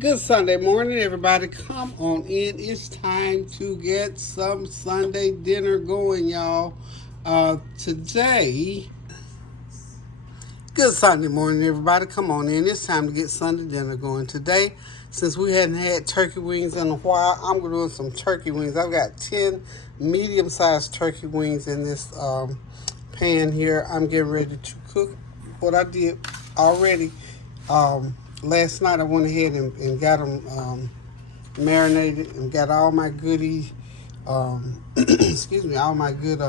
Good Sunday morning, everybody. Come on in. It's time to get some Sunday dinner going, y'all. Today, good Sunday morning, everybody. Come on in. It's time to get Sunday dinner going. Today, since we hadn't had turkey wings in a while, I'm doing some turkey wings. I've got 10 medium-sized turkey wings in this pan here. I'm getting ready to cook what I did already. Last night I went ahead and got them marinated and got all my goodies, excuse me, all my good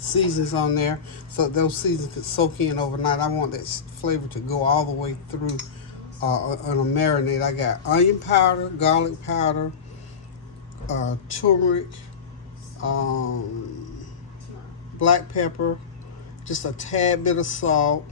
seasons on there. So those seasons could soak in overnight. I want that flavor to go all the way through on a marinade. I got onion powder, garlic powder, turmeric, black pepper, just a tad bit of salt,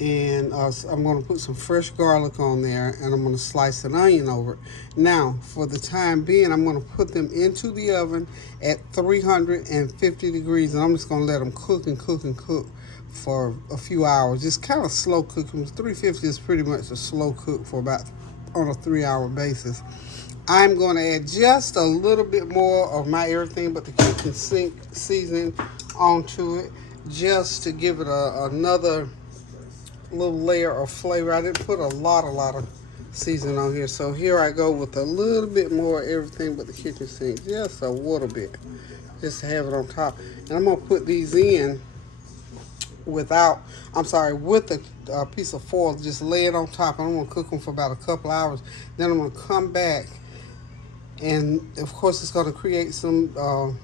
and I'm going to put some fresh garlic on there, and I'm going to slice an onion over it. Now, for the time being, I'm going to put them into the oven at 350 degrees, and I'm just going to let them cook and cook and cook for a few hours. Just kind of slow cooking. 350 is pretty much a slow cook for about on a 3-hour basis. I'm going to add just a little bit more of my everything but the kitchen sink seasoning onto it, just to give it another little layer of flavor. I didn't put a lot of seasoning on here, so here I go with a little bit more of everything but the kitchen sink, just a little bit, just to have it on top. And I'm gonna put these in with a piece of foil, just lay it on top, and I'm gonna cook them for about a couple hours. Then I'm gonna come back, and of course it's going to create some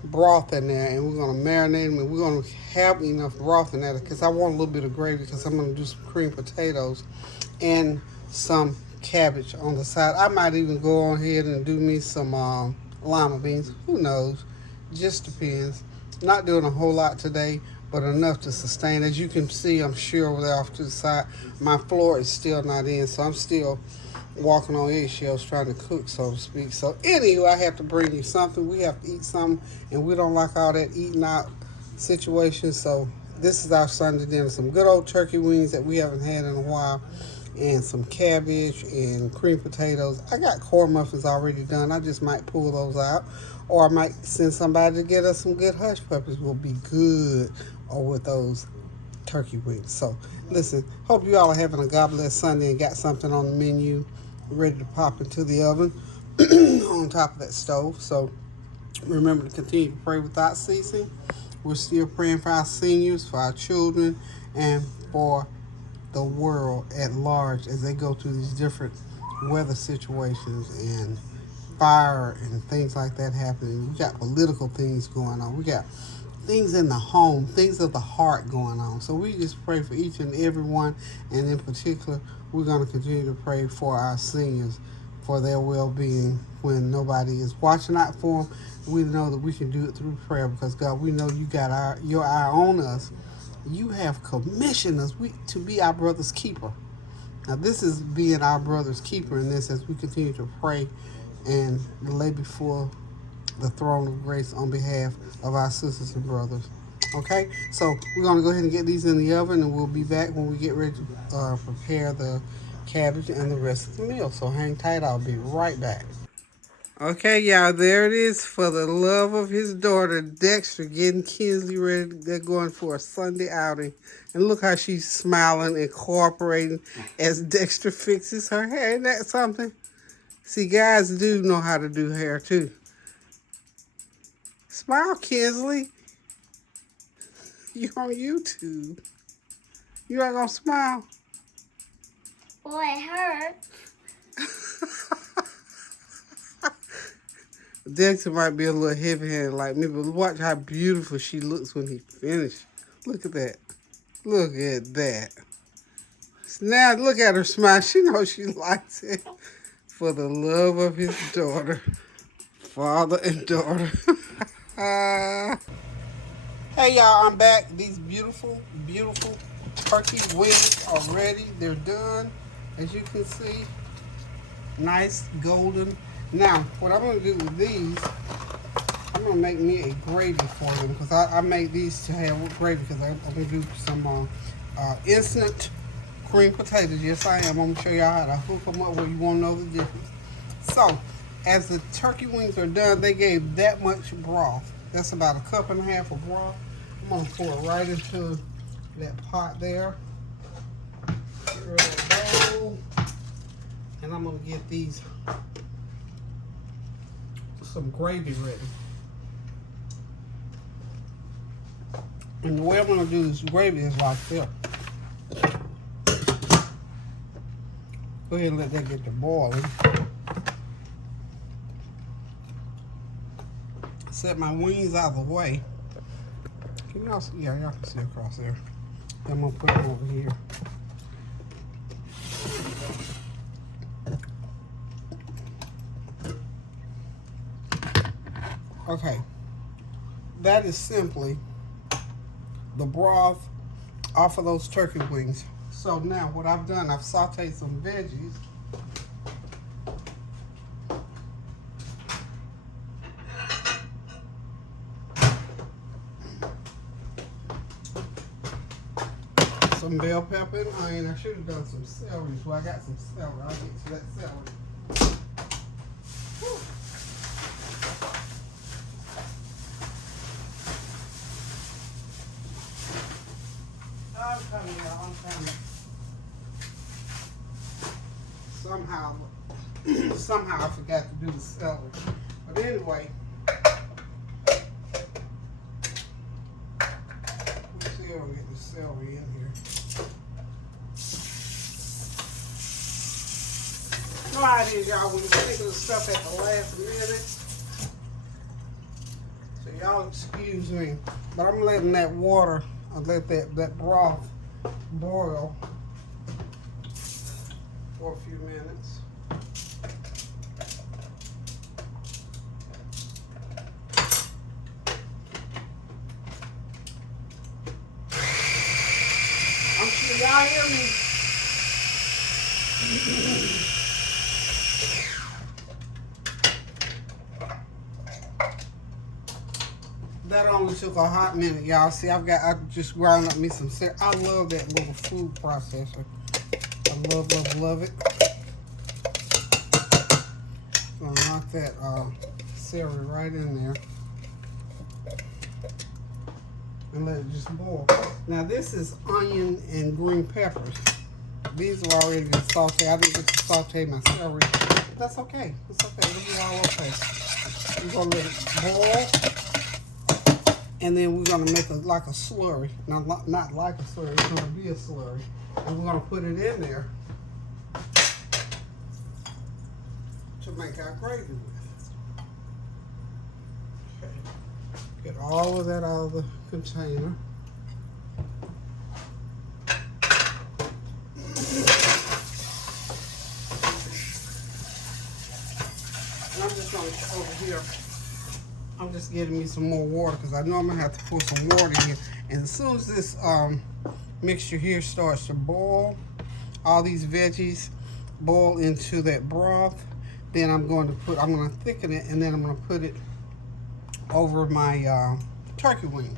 broth in there, and we're going to marinate them, and we're going to have enough broth in there because I want a little bit of gravy, because I'm going to do some cream potatoes and some cabbage on the side. I might even go on ahead and do me some lima beans. Who knows? Just depends. Not doing a whole lot today, but enough to sustain. As you can see, I'm sure over there off to the side, my floor is still not in, so I'm still walking on eggshells trying to cook, so to speak. So anyway, I have to bring you something. We have to eat something, and we don't like all that eating out situation. So this is our Sunday dinner. Some good old turkey wings that we haven't had in a while, and some cabbage and cream potatoes. I got corn muffins already done. I just might pull those out, or I might send somebody to get us some good hush puppies. Will be good with those turkey wings. So listen, hope you all are having a God bless Sunday and got something on the menu ready to pop into the oven on top of that stove. So remember to continue to pray without ceasing. We're still praying for our seniors, for our children, and for the world at large as they go through these different weather situations and fire and things like that happening. We got political things going on. We got things in the home, things of the heart going on. So we just pray for each and every one, and in particular, we're going to continue to pray for our seniors, for their well-being when nobody is watching out for them. We know that we can do it through prayer, because God, we know you got your eye on us. You have commissioned us to be our brother's keeper. Now this is being our brother's keeper in this, as we continue to pray and lay before the throne of grace on behalf of our sisters and brothers. Okay, so we're going to go ahead and get these in the oven, and we'll be back when we get ready to prepare the cabbage and the rest of the meal. So hang tight, I'll be right back. Okay, y'all, there it is. For the love of his daughter, Dexter, getting Kinsley ready. They're going for a Sunday outing. And look how she's smiling and cooperating as Dexter fixes her hair. Isn't that something? See, guys do know how to do hair, too. Smile, Kinsley. You on YouTube. You not gonna smile? Boy, it hurts. Dexter might be a little heavy-handed like me, but watch how beautiful she looks when he finishes. Look at that. Look at that. Now look at her smile. She knows she likes it. For the love of his daughter. Father and daughter. Hey y'all, I'm back. These beautiful, beautiful turkey wings are ready. They're done, as you can see. Nice, golden. Now, what I'm going to do with these, I'm going to make me a gravy for them, because I made these to have gravy, because I'm going to do some instant Cream potatoes, yes I am. I'm gonna show y'all how to hook them up where you won't know the difference. So, as the turkey wings are done, they gave that much broth. That's about 1.5 cups of broth. I'm gonna pour it right into that pot there. Get rid of the bowl. And I'm gonna get these, some gravy ready. And the way I'm gonna do this gravy is like this. Go ahead and let that get to boiling. Set my wings out of the way. Can y'all see? Yeah, y'all can see across there. Then I'm gonna put them over here. Okay, that is simply the broth off of those turkey wings. So now what I've done, I've sauteed some veggies. Some bell pepper and onion. I should have done some celery, so I got some celery. I'll get to that celery. Whew. I'm coming, y'all. I'm coming. Somehow I forgot to do the celery. But anyway, let's see if we get the celery in here. You know how it is, y'all, when you think of the stuff at the last minute. So y'all excuse me, but I'm letting that water, I'll let that broth boil for a few minutes. I'm sure y'all hear me. That only took a hot minute, y'all. See, I just ground up me some celery. I love that little food processor. I love it. Gonna knock that celery right in there and let it just boil. Now this is onion and green peppers. These are already been sauteed. I didn't get to saute my celery. That's okay. It's okay. It'll be all okay. We're gonna let it boil. And then we're gonna make like a slurry. Now, not like a slurry, it's gonna be a slurry. And we're gonna put it in there to make our gravy with. Okay. Get all of that out of the container. And I'm just gonna over here. I'm just getting me some more water because I know I'm gonna have to pour some water in here. And as soon as this mixture here starts to boil, all these veggies boil into that broth, then I'm gonna thicken it, and then I'm gonna put it over my turkey wings.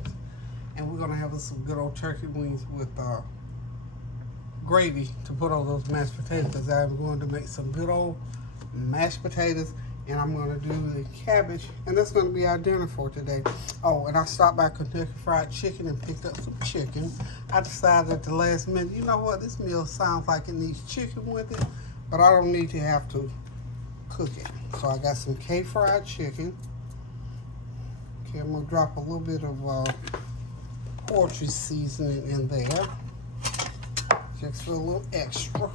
And we're gonna have some good old turkey wings with gravy to put on those mashed potatoes, because I'm going to make some good old mashed potatoes. And I'm going to do the cabbage, and that's going to be our dinner for today. Oh, and I stopped by Kentucky Fried Chicken and picked up some chicken. I decided at the last minute, you know what, this meal sounds like it needs chicken with it, but I don't need to have to cook it. So I got some K-fried chicken. Okay, I'm going to drop a little bit of poultry seasoning in there, just for a little extra.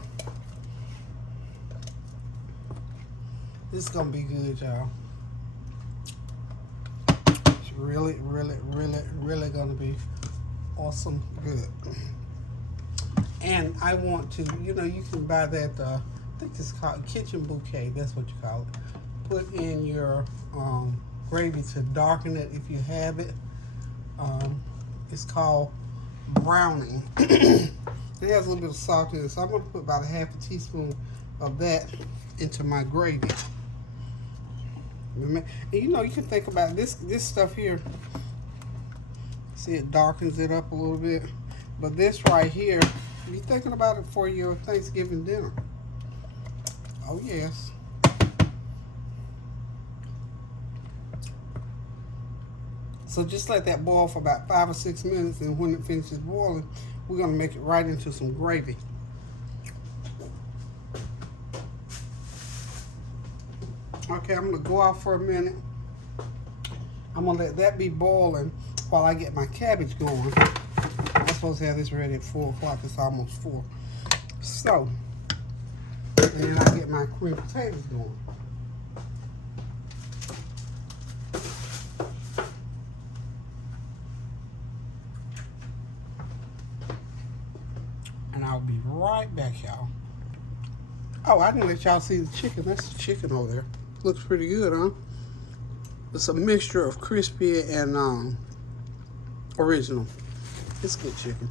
This is gonna be good, y'all. It's really gonna be awesome good. And I want to, you know, you can buy that, I think it's called kitchen bouquet, that's what you call it. Put in your gravy to darken it if you have it. It's called browning. It has a little bit of salt in it, so I'm gonna put about 1/2 teaspoon of that into my gravy. And you know, you can think about this stuff here. See, it darkens it up a little bit. But this right here Be thinking about it for your Thanksgiving dinner. Oh, yes. So just let that boil for about 5 or 6 minutes, and when it finishes boiling, we're going to make it right into some gravy. Okay, I'm going to go out for a minute. I'm going to let that be boiling while I get my cabbage going. I'm supposed to have this ready at 4 o'clock. It's almost 4. So, and then I get my cream potatoes going. And I'll be right back, y'all. Oh, I didn't let y'all see the chicken. That's the chicken over there. Looks pretty good, huh? It's a mixture of crispy and original. It's good chicken.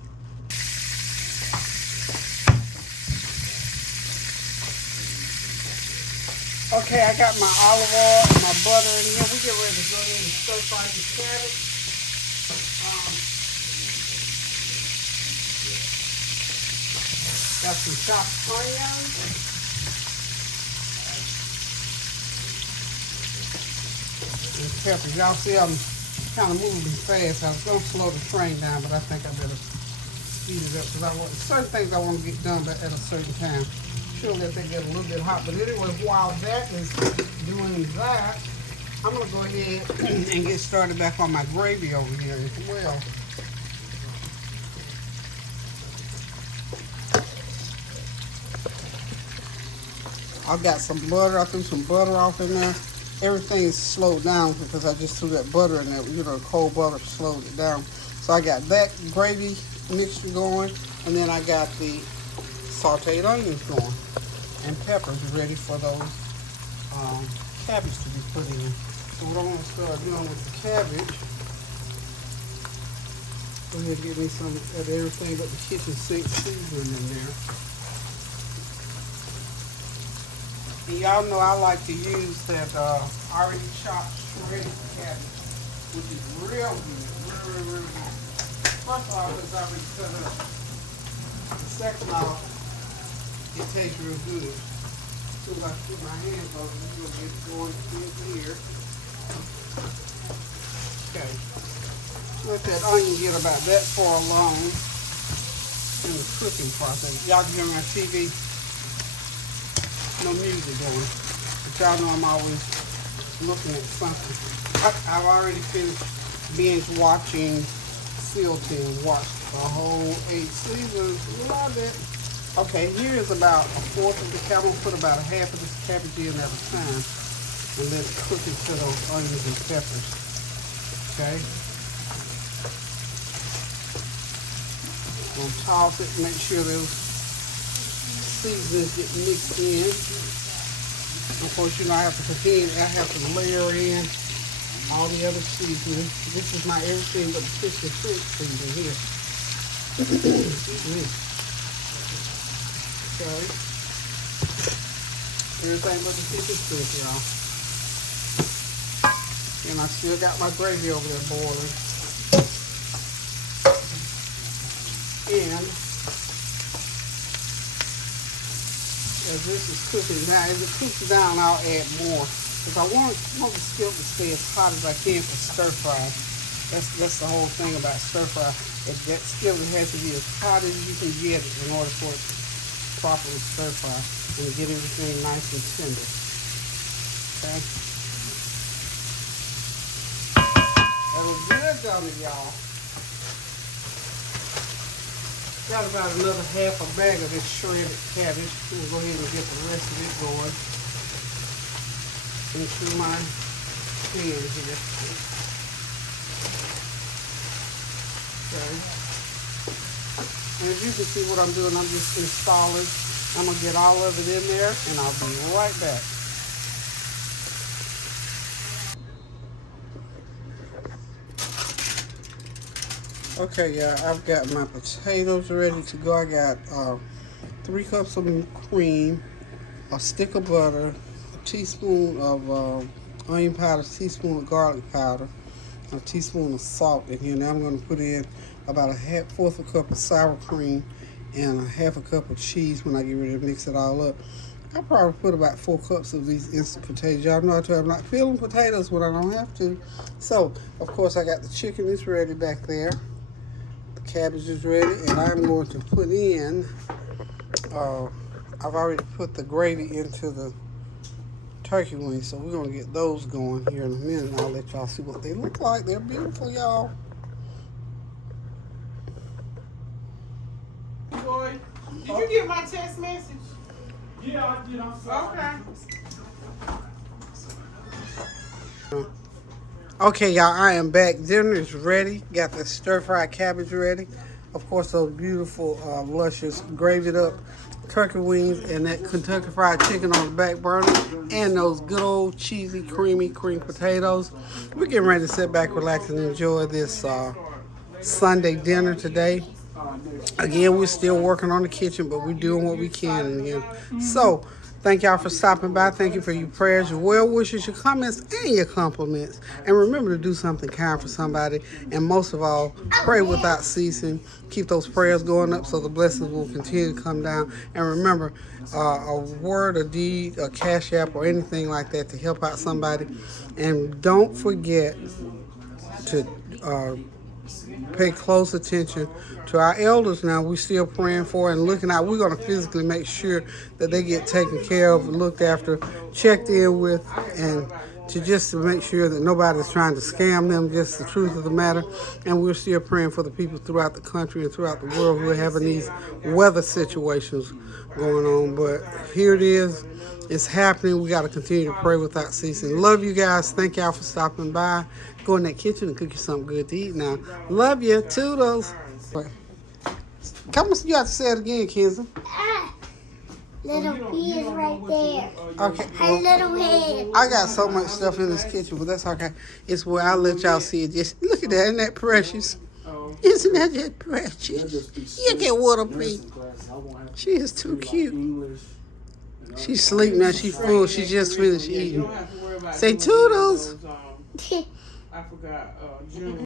Okay, I got my olive oil and my butter in here. We get ready to go ahead and stir fry this cabbage. Got some chopped onions. And peppers. Y'all see I'm kind of moving fast. I was going to slow the train down, but I think I better speed it up because I want certain things I want to get done at a certain time. Sure that they get a little bit hot. But anyway, while that is doing that, I'm going to go ahead and get started back on my gravy over here as well. I've got some butter. I threw some butter off in there. Everything is slowed down because I just threw that butter in there. You know, cold butter slowed it down. So I got that gravy mixture going, and then I got the sauteed onions going, and peppers ready for those cabbage to be put in. So what I'm going to start doing with the cabbage, go ahead and give me some of everything but the kitchen sink seasoning in there. And y'all know I like to use that already chopped shredded cabbage, which is real good, real good. First off, it's already cut up. The second off, it tastes real good. As soon as I put my hands on it, it's gonna get going in here. Okay. Let that onion get about that far along in the cooking process. Y'all can hear my TV. No music going, but y'all know I'm always looking at something. I've already finished binge watching SEAL Team. Watched the whole 8 seasons. Love it. Okay, here is about 1/4 of the cabbage. I'm gonna put about 1/2 of this cabbage in at a time, and let it cook into those onions and peppers. Okay. I'm gonna toss it. Make sure those seasonings get mixed in. Of course, you know I have to layer in all the other seasoning. This is my everything but the fish and shrimp seasoning here. Okay. Everything but the fish and shrimp, y'all. And I still got my gravy over there boiling. And as this is cooking down, as it cooks down, I'll add more. Because I want the skillet to stay as hot as I can for stir fry. That's the whole thing about stir fry. That skillet has to be as hot as you can get it in order for it to properly stir fry and get everything nice and tender. Okay? That was good, don't it, y'all? Got about another 1/2 a bag of this shredded cabbage. We'll go ahead and get the rest of it going into my pan here. Okay. And as you can see what I'm doing, I'm just installing. I'm going to get all of it in there, and I'll be right back. Okay, yeah, I've got my potatoes ready to go. I got 3 cups of cream, a stick of butter, a teaspoon of onion powder, a teaspoon of garlic powder, a teaspoon of salt in here. Now I'm going to put in about 1/4 cup of sour cream and a half a cup of cheese when I get ready to mix it all up. I probably put about 4 cups of these instant potatoes. Y'all know I'm not peeling potatoes when I don't have to. So, of course, I got the chicken is ready back there. The cabbage is ready, and I'm going to put in, I've already put the gravy into the turkey wings, so we're going to get those going here in a minute. And I'll let y'all see what they look like. They're beautiful, y'all. Boy, did you get my text message? Yeah, I did. I'm sorry. Okay. Okay, y'all, I am back. Dinner is ready. Got the stir-fried cabbage ready. Of course, those beautiful, luscious, gravied up turkey wings and that Kentucky Fried Chicken on the back burner. And those good old cheesy, creamy cream potatoes. We're getting ready to sit back, relax, and enjoy this Sunday dinner today. Again, we're still working on the kitchen, but we're doing what we can in here. So, thank y'all for stopping by. Thank you for your prayers, your well wishes, your comments, and your compliments. And remember to do something kind for somebody. And most of all, pray without ceasing. Keep those prayers going up so the blessings will continue to come down. And remember, a word, a deed, a cash app, or anything like that to help out somebody. And don't forget to pay close attention to our elders now. We're still praying for and looking out. We're going to physically make sure that they get taken care of, looked after, checked in with, and to make sure that nobody's trying to scam them, just the truth of the matter. And we're still praying for the people throughout the country and throughout the world who are having these weather situations going on. But here it is. It's happening. We got to continue to pray without ceasing. Love you guys. Thank y'all for stopping by. Go in that kitchen and cook you something good to eat now. Love you. Toodles. Come on, you have to say it again, Kenzie. Little pea is right there. Okay. Her little head. I got so much stuff in this kitchen, but that's okay. It's where I'll let y'all see it. Just look at that. Isn't that precious? Isn't that just precious? You get water, Pete. She is too cute. She's asleep now. She's full. She just finished eating. Say toodles. I forgot June.